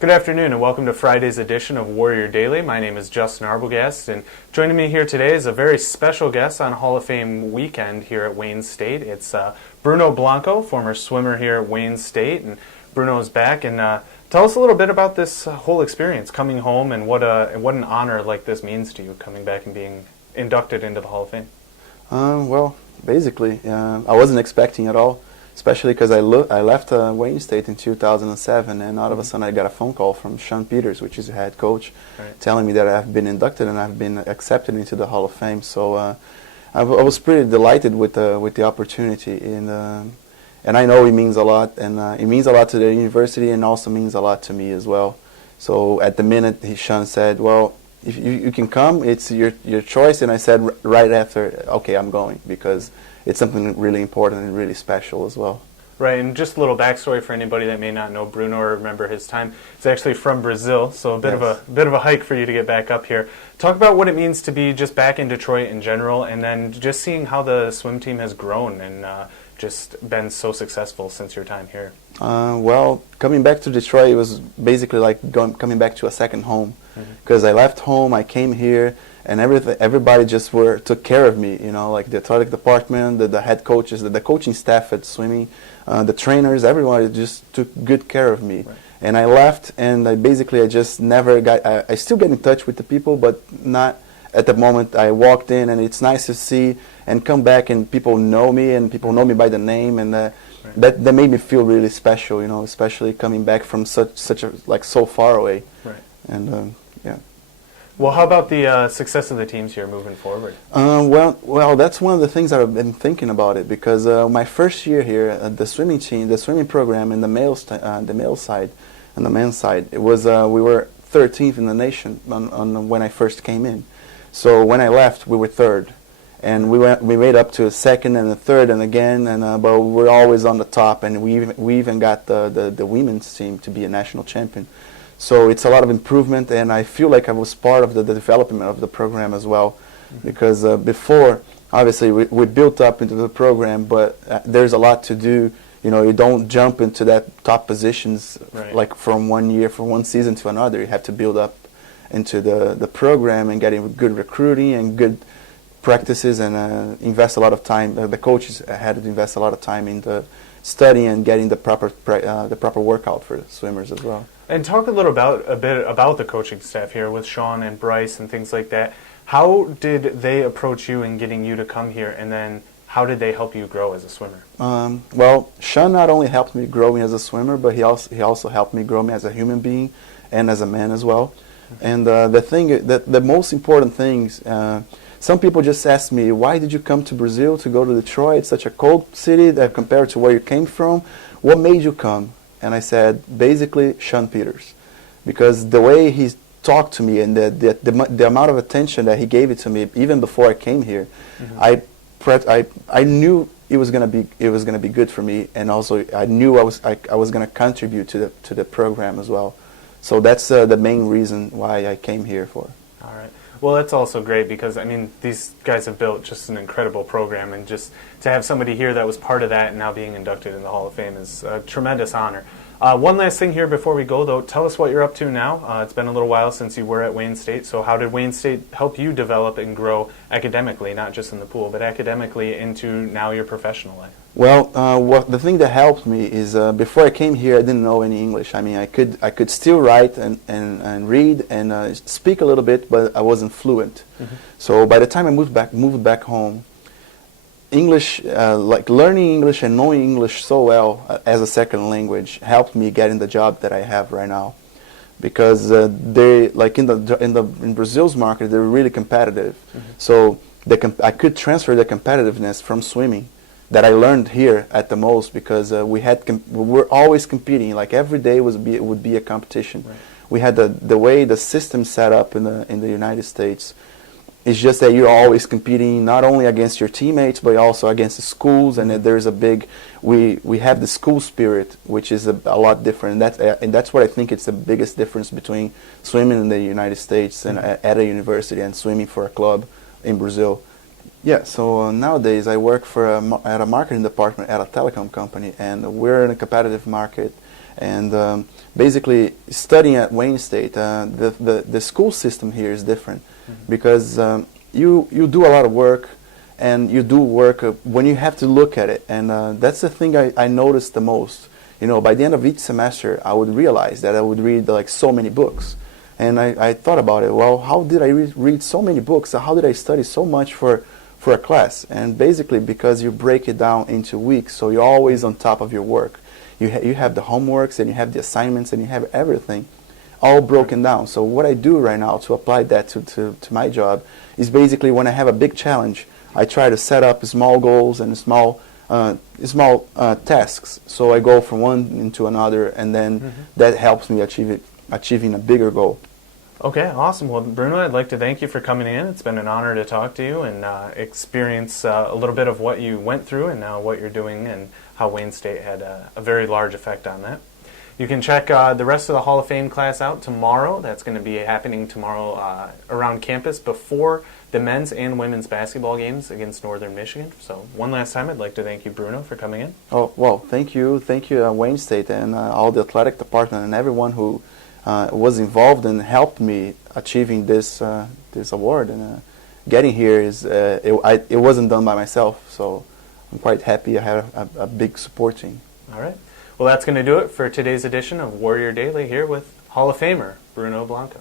Good afternoon and welcome to Friday's edition of Warrior Daily. My name is Justin Arbogast, and joining me here today is a very special guest on Hall of Fame weekend here at Wayne State. It's Bruno Blanco, former swimmer here at Wayne State, and Bruno's back. And tell us a little bit about this whole experience, coming home, and what an honor like this means to you, coming back and being inducted into the Hall of Fame. Well, basically, I wasn't expecting at all. Especially because I left Wayne State in 2007, and out of a sudden I got a phone call from Sean Peters, which is the head coach, telling me that I've been inducted and I've been accepted into the Hall of Fame. So I was pretty delighted with the opportunity, and I know it means a lot, and it means a lot to the university, and also means a lot to me as well. So at the minute, Sean said, "Well, if you can come, it's your choice," and I said right after, "Okay, I'm going," because it's something really important and really special as well. Right, and just a little backstory for anybody that may not know Bruno or remember his time. He's actually from Brazil, so a bit of a hike for you to get back up here. Talk about what it means to be just back in Detroit in general, and then just seeing how the swim team has grown and just been so successful since your time here. Well, coming back to Detroit, it was basically like coming back to a second home, because I left home, I came here, and everybody just took care of me, you know, like the athletic department, the head coaches, the coaching staff at swimming, the trainers, everyone just took good care of me. Right. And I left, and I just never got, I still get in touch with the people, but not at the moment I walked in, and it's nice to see and come back and people know me, and people know me by the name, and that made me feel really special, you know, especially coming back from such a, like, so far away. Right. And yeah. Well, how about the success of the teams here moving forward? Well, that's one of the things that I've been thinking about it, because my first year here, the swimming team, the swimming program in the male side and the men's side, it was we were 13th in the nation on when I first came in. So when I left, we were third, and we made up to a second and a third and again, and but we were always on the top, and we even got the women's team to be a national champion. So it's a lot of improvement, and I feel like I was part of the development of the program as well, because before, obviously, we built up into the program, but there's a lot to do. You know, you don't jump into that top positions like from one season to another. You have to build up into the program and getting good recruiting and good practices, and invest a lot of time. The coaches had to invest a lot of time into studying and getting the proper workout for the swimmers as well. And talk a bit about the coaching staff here with Sean and Bryce and things like that. How did they approach you in getting you to come here, and then how did they help you grow as a swimmer? Well, Sean not only helped me grow as a swimmer, but he also helped me grow as a human being and as a man as well. And the most important things, some people just ask me, why did you come to Brazil to go to Detroit? It's such a cold city that compared to where you came from. What made you come? And I said, basically, Sean Peters, because the way he talked to me and the amount of attention that he gave it to me, even before I came here, I knew it was gonna be good for me, and also I knew I was gonna contribute to the program as well. So that's the main reason why I came here for. All right. Well, that's also great, because, I mean, these guys have built just an incredible program, and just to have somebody here that was part of that and now being inducted in the Hall of Fame is a tremendous honor. One last thing here before we go, though. Tell us what you're up to now. It's been a little while since you were at Wayne State, so how did Wayne State help you develop and grow academically, not just in the pool, but academically into now your professional life? Well, the thing that helped me is before I came here, I didn't know any English. I mean, I could still write and read and speak a little bit, but I wasn't fluent. So by the time I moved back home, English, like learning English and knowing English so well as a second language, helped me get in the job that I have right now, because they, like in Brazil's market, they're really competitive. So I could transfer the competitiveness from swimming that I learned here at the most, because we were always competing. Like every day would be a competition. Right. We had the way the system set up in the United States. It's just that you're always competing not only against your teammates, but also against the schools, and there's a big, we have the school spirit, which is a lot different, and that's what I think it's the biggest difference between swimming in the United States and at a university and swimming for a club in Brazil. Yeah, so nowadays I work at a marketing department at a telecom company, and we're in a competitive market, And basically, studying at Wayne State, the school system here is different because you do a lot of work, and you do work when you have to look at it. And that's the thing I noticed the most. You know, by the end of each semester, I would realize that I would read like so many books. And I thought about it, well, how did I read so many books? How did I study so much for a class? And basically because you break it down into weeks, so you're always on top of your work. You have the homeworks, and you have the assignments, and you have everything all broken down. So what I do right now to apply that to my job is basically when I have a big challenge, I try to set up small goals and small tasks. So I go from one into another, and then that helps me achieving a bigger goal. Okay, awesome. Well, Bruno, I'd like to thank you for coming in. It's been an honor to talk to you and experience a little bit of what you went through and now what you're doing, and how Wayne State had a very large effect on that. You can check the rest of the Hall of Fame class out tomorrow. That's going to be happening tomorrow around campus before the men's and women's basketball games against Northern Michigan. So one last time, I'd like to thank you, Bruno, for coming in. Oh, well, thank you, Wayne State, and all the athletic department and everyone who was involved and helped me achieving this award. And getting here it wasn't done by myself, so I'm quite happy I have a big support team. All right. Well, that's going to do it for today's edition of Warrior Daily here with Hall of Famer Bruno Blanco.